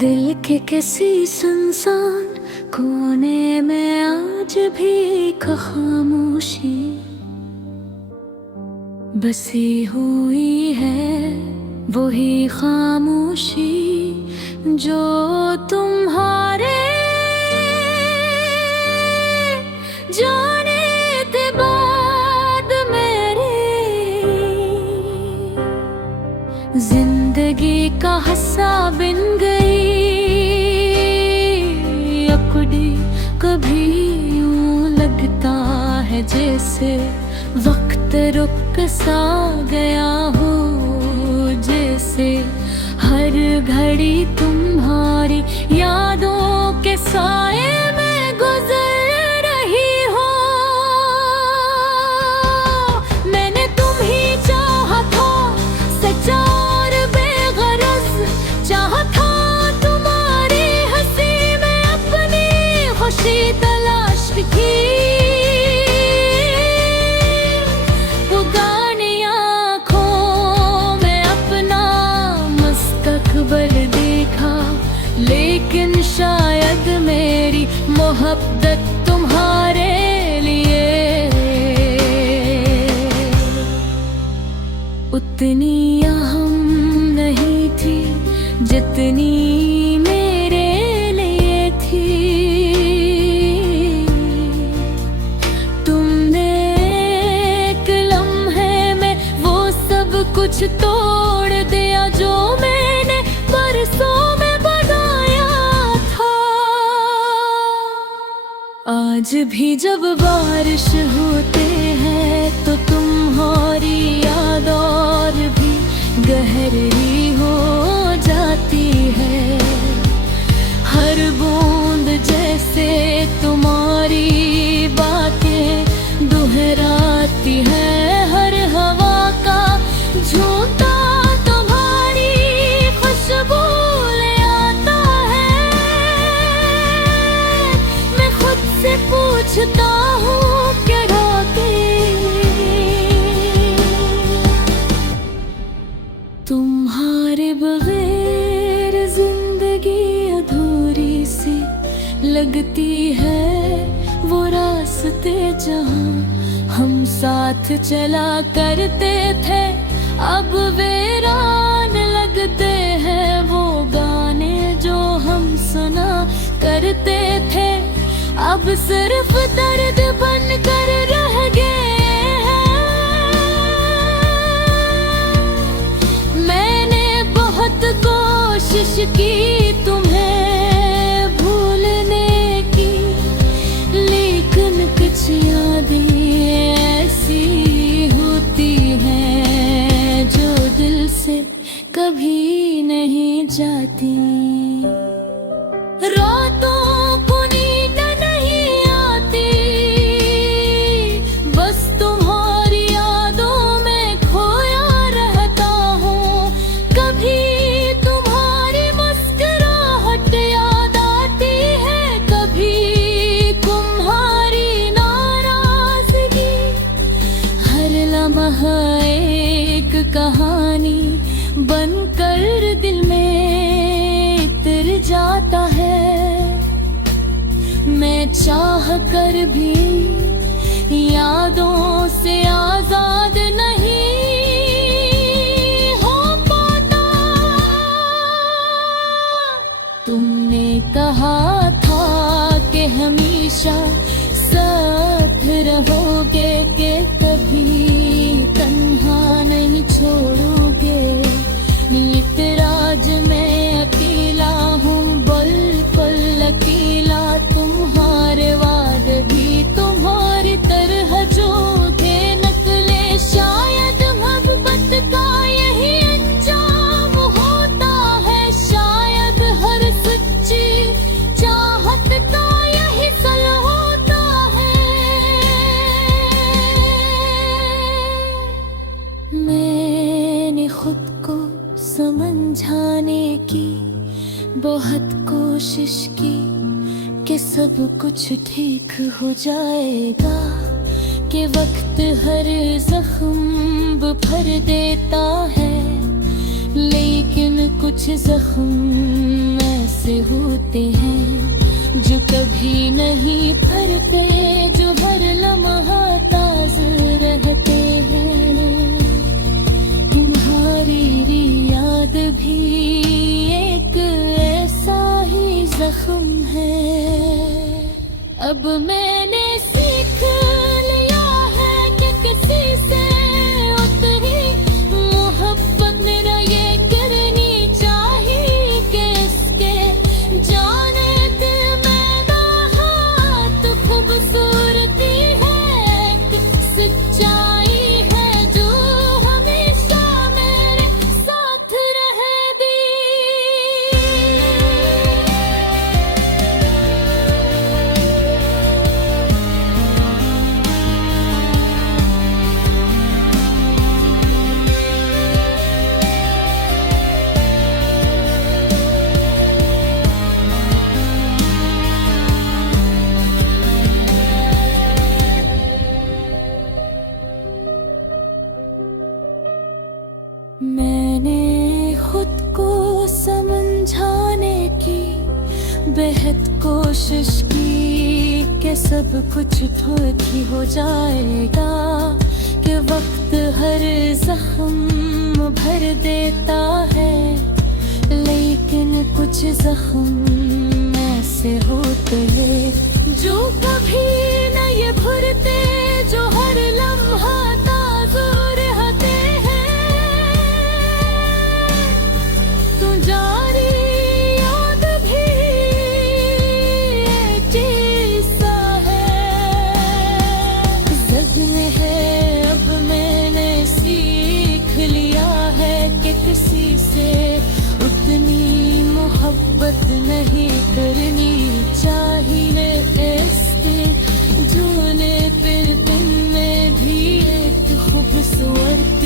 दिल के किसी सुनसान कोने में आज भी एक खामोशी बसी हुई है, वही खामोशी जो तुम्हारे जाने के बाद मेरी जिंदगी का हिस्सा बन गई। अकड़ी कभी यूं लगता है जैसे वक्त रुक सा गया हो, जैसे हर घड़ी तुम्हारी यादों के साए में गुजर रही हो। मैंने तुम ही चाहा था, सच्चा और बेगरज चाहा था, तुम्हारी हंसी में अपनी खुशी तलाश की। देखा लेकिन शायद मेरी मोहब्बत तुम्हारे लिए उतनी अहम नहीं थी जितनी मेरे लिए थी। तुमने एक लम्हे में वो सब कुछ तोड़ दिया जो मैंने बरसों में बनाया था। आज भी जब बारिश होते हैं तो तुम्हारी याद और भी गहरी हो जाती है। हर बूंद जैसे तुम्हारी बातें दोहराती है, हर हवा का झोंका पूछता हूँ क्या ढाके। तुम्हारे बगैर जिंदगी अधूरी सी लगती है। वो रास्ते जहाँ हम साथ चला करते थे अब वीरान लगते हैं। वो गाने जो हम सुना करते थे अब सिर्फ दर्द बन कर रह गए हैं। मैंने बहुत कोशिश की तुम्हें भूलने की, लेकिन कुछ यादें ऐसी होती हैं जो दिल से कभी नहीं जाती। रातों एक कहानी बनकर दिल में उतर जाता है। मैं चाह कर भी यादों से आजाद नहीं हो पाता। तुमने कहा था कि हमेशा साथ रहोगे, के कभी तन्हा नहीं छोड़ोगे। इतराज मैं अकेला हूँ, बिल्कुल अकेला। तुम्हारे वादे भी तुम्हारी तरह जो थे नकले, शायद मोहब्बत का यही अंजाम होता है। शायद हर सच्ची चाहत का यही सल होता है। मैंने खुद को समझाने की बहुत कोशिश की कि सब कुछ ठीक हो जाएगा, कि वक्त हर जख्म भर देता है। लेकिन लेकिन कुछ जख्म ऐसे होते हैं जो कभी नहीं भरते, जो हर लम्हा ताज़ा रहते हैं। तुम्हारी याद भी एक ऐसा ही जख्म है। अब मैंने सीख लिया है कि किसी से उतनी मोहब्बत मेरा ये करनी चाहिए कि इसके जाने दिल में ना हाथ खूबसूरती है, सच्चाई है जो हमेशा मेरे साथ रहेगी। मैंने खुद को समझाने की बेहद कोशिश की कि सब कुछ ठीक ही हो जाएगा, कि वक्त हर जख्म भर देता है। लेकिन कुछ जख्म ऐसे होते हैं जो कभी नहीं भरते, जो हर लम्हा ताज़ा रहते हैं। तो जारी याद भी एक किस्सा है, सजने है। अब मैंने सीख लिया है कि किसी से उतनी मोहब्बत नहीं करनी चाहिए। इसके जोने फिर तुम में भी एक खूबसूरत